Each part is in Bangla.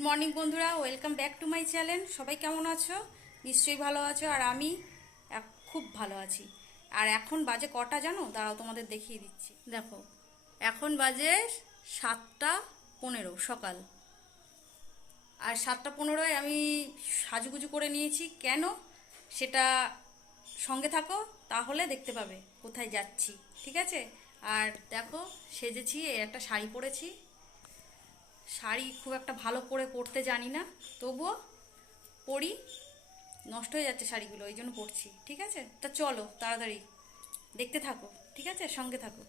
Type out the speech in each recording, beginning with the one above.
গুড মর্নিং বন্ধুরা। Welcome back to my channel সবাই কেমন আছো? নিশ্চয়ই ভালো আছো। আর আমি খুব ভালো আছি। আর এখন বাজে কটা জানো? দাঁড়াও, তোমাদের দেখিয়ে দিচ্ছি। দেখো, এখন বাজে সাতটা পনেরো সকাল। আর সাতটা পনেরোয় আমি সাজুগুজু করে নিয়েছি। কেন? সেটা সঙ্গে থাকো, তাহলে দেখতে পাবে কোথায় যাচ্ছি। ঠিক আছে? আর দেখো, সেজেছি একটা শাড়ি পরেছি। শাড়ি খুব একটা ভালো করে পরতে জানি না, তবুও পরি, নষ্ট হয়ে যাচ্ছে শাড়িগুলো ওই জন্য পরছি, ঠিক আছে? তা চলো, তাড়াতাড়ি, দেখতে থাকো, ঠিক আছে? সঙ্গে থাকো।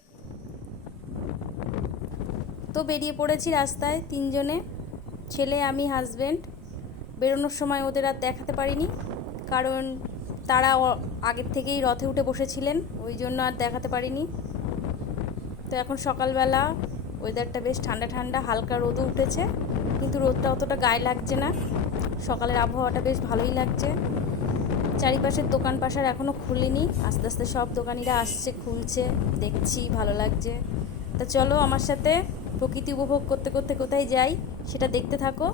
তো বেরিয়ে পড়েছি রাস্তায় তিনজনে, ছেলে, আমি হাজব্যান্ড বেরোনোর সময় ওদের আর দেখাতে পারিনি, কারণ তারা আগের থেকেই রথে উঠে বসেছিলেন, ওই জন্য আর দেখাতে পারিনি। তো এখন সকালবেলা ওয়েদারটা বেশ ঠান্ডা ঠান্ডা, হালকা রোদও উঠেছে, কিন্তু রোদটা অতটা গায়ে লাগছে না। সকালের আবহাওয়াটা বেশ ভালোই লাগছে। চারিপাশের দোকান পাশার এখনও খুলিনি। আস্তে আস্তে সব দোকানিরা আসছে, খুলছে, দেখছি, ভালো লাগছে। তা চলো আমার সাথে প্রকৃতি উপভোগ করতে করতে কোথায় যাই, সেটা দেখতে থাকো।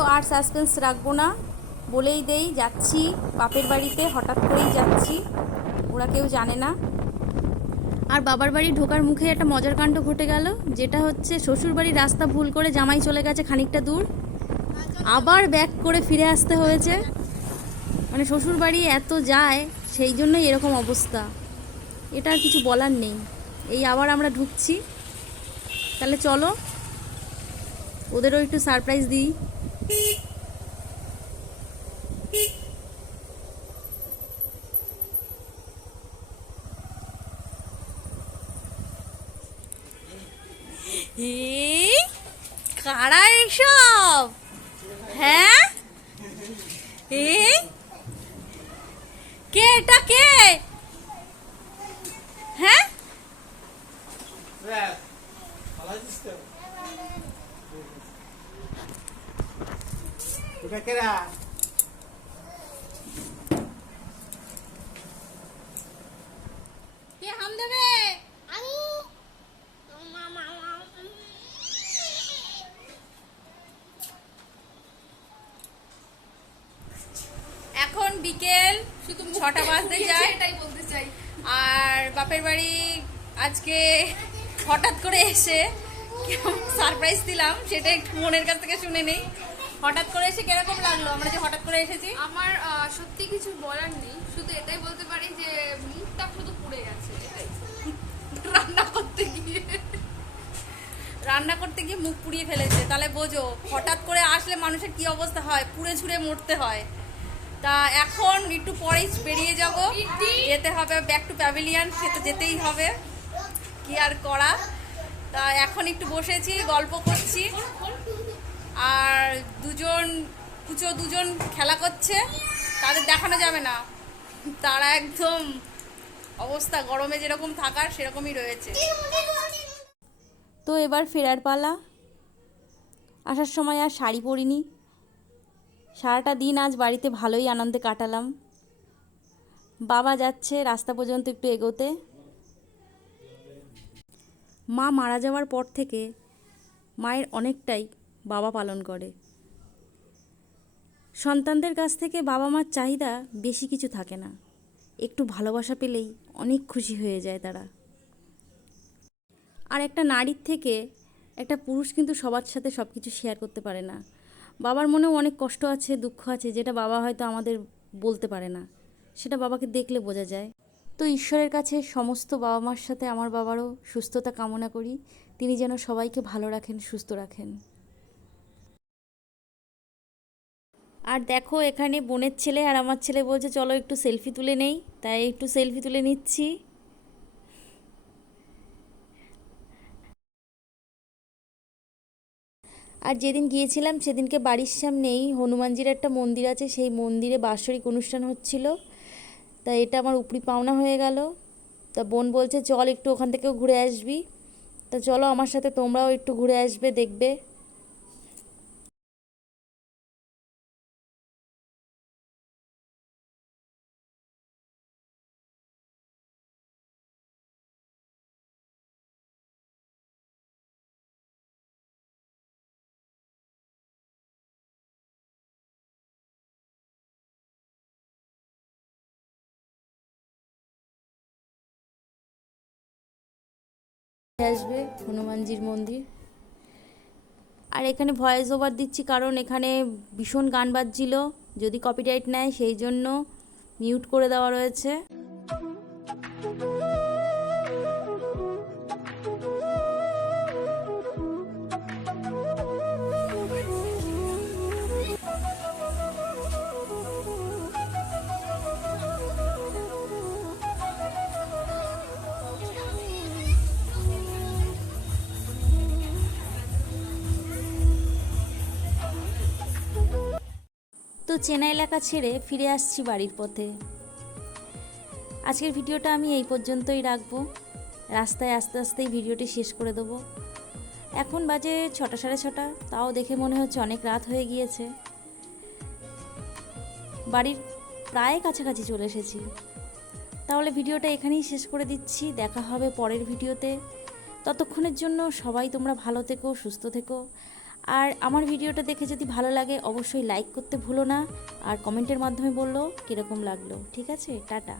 আর সাসপেন্স রাখব না। বলেই দেই, যাচ্ছি বাপের বাড়িতে, হঠাৎ করেই যাচ্ছি। ওরা কেউ জানে না। আর বাবার বাড়ি ঢোকার মুখে একটা মজার কাণ্ড ঘটে গেল, যেটা হচ্ছে শ্বশুর বাড়ির রাস্তা ভুল করে জামাই চলে গেছে খানিকটা দূর। আবার ব্যাক করে ফিরে আসতে হয়েছে। মানে শ্বশুর বাড়ি এত যায়, সেই জন্যই এরকম অবস্থা। এটা আর কিছু বলার নেই। এই আবার আমরা ঢুকছি। তাহলে চলো, ওদেরও একটু সারপ্রাইজ দিই। কারা এসব? হ্যাঁ? এই কে এটা কে? হ্যাঁ? এটা কেরা কে হাম দেবে? এখন বিকেল শুধু ছটা বাজতে যায়। এটাই বলতে চাই। আর বাপের বাড়ি আজকে হঠাৎ করে এসে সারপ্রাইজ দিলাম সেটা একটু মনের কাছ থেকে শুনে নেই। হঠাৎ করে এসে কীরকম লাগল? আমরা যে হঠাৎ করে এসেছি। আমার সত্যি কিছু বলার নেই। শুধু এটাই বলতে পারি যে মুখটা শুধু পুড়ে গেছে রান্না করতে গিয়ে। রান্না করতে গিয়ে মুখ পুড়িয়ে ফেলেছে। তাহলে বোঝো হঠাৎ করে আসলে মানুষের কি অবস্থা হয়? পুড়ে ছুড়ে মরতে হয়। তা এখন একটু পরেই বেরিয়ে যাব। যেতে হবে ব্যাক টু প্যাভিলিয়ন সে তো যেতেই হবে। কি আর করা? তা এখন একটু বসেছি গল্প করছি। আর দুজন কুচো দুজন খেলা করছে, তাদের দেখানো যাবে না। তারা একদম অবস্থা, গরমে যেরকম থাকার সেরকমই রয়েছে। তো এবার ফেরার পালা। আসার সময় আর শাড়ি পরিনি। সারাটা দিন আজ বাড়িতে ভালোই আনন্দে কাটালাম। বাবা যাচ্ছে রাস্তা পর্যন্ত একটু এগোতে। মা মারা যাওয়ার পর থেকে মায়ের অনেকটাই বাবা পালন করে। সন্তানদের কাছ থেকে বাবা মার চাহিদা বেশি কিছু থাকে না। একটু ভালোবাসা পেলেই অনেক খুশি হয়ে যায় তারা। আর একটা নারীর থেকে একটা পুরুষ কিন্তু সবার সাথে সব কিছু শেয়ার করতে পারে না। বাবার মনেও অনেক কষ্ট আছে, দুঃখ আছে, যেটা বাবা হয়তো আমাদের বলতে পারে না। সেটা বাবাকে দেখলে বোঝা যায়। তো ঈশ্বরের কাছে সমস্ত বাবা মার সাথে আমার বাবারও সুস্থতা কামনা করি। তিনি যেন সবাইকে ভালো রাখেন, সুস্থ রাখেন। আর দেখো এখানে বোনের ছেলে আর আমার ছেলে বলছে, চলো একটু সেলফি তুলে নেই। তাই একটু সেলফি তুলে নিচ্ছি। আর যেদিন গিয়েছিলাম সেদিনকে বাড়ির সামনেই হনুমানজির একটা মন্দির আছে, সেই মন্দিরে বাৎসরিক অনুষ্ঠান হচ্ছিল। তা এটা আমার উপরি পাওনা হয়ে গেল। তা বোন বলছে, চল একটু ওখান থেকেও ঘুরে আসবি। তা চলো আমার সাথে তোমরাও একটু ঘুরে আসবে, দেখবে। আসবে হনুমানজির মন্দির। আর এখানে ভয়েস ওভার দিচ্ছি কারণ এখানে ভীষণ গান বাজছিল, যদি কপিরাইট নেয় সেই জন্য মিউট করে দেওয়া রয়েছে। তো চেনা এলাকা ছেড়ে ফিরে আসছি বাড়ির পথে। আজকের ভিডিওটা আমি এই পর্যন্তই রাখব। রাস্তায় আস্তে আস্তেই ভিডিওটি শেষ করে দেবো। এখন বাজে ছটা সাড়ে ছটা, তাও দেখে মনে হচ্ছে অনেক রাত হয়ে গিয়েছে। বাড়ির প্রায় কাছাকাছি চলে এসেছি। তাহলে ভিডিওটা এখানেই শেষ করে দিচ্ছি। দেখা হবে পরের ভিডিওতে। ততক্ষণের জন্য সবাই তোমরা ভালো থেকো, সুস্থ থেকো। আর আমার ভিডিওটা দেখে যদি ভালো লাগে, অবশ্যই লাইক করতে ভুলো না। আর কমেন্টের মাধ্যমে বলল কীরকম লাগল। ঠিক আছে, টাটা।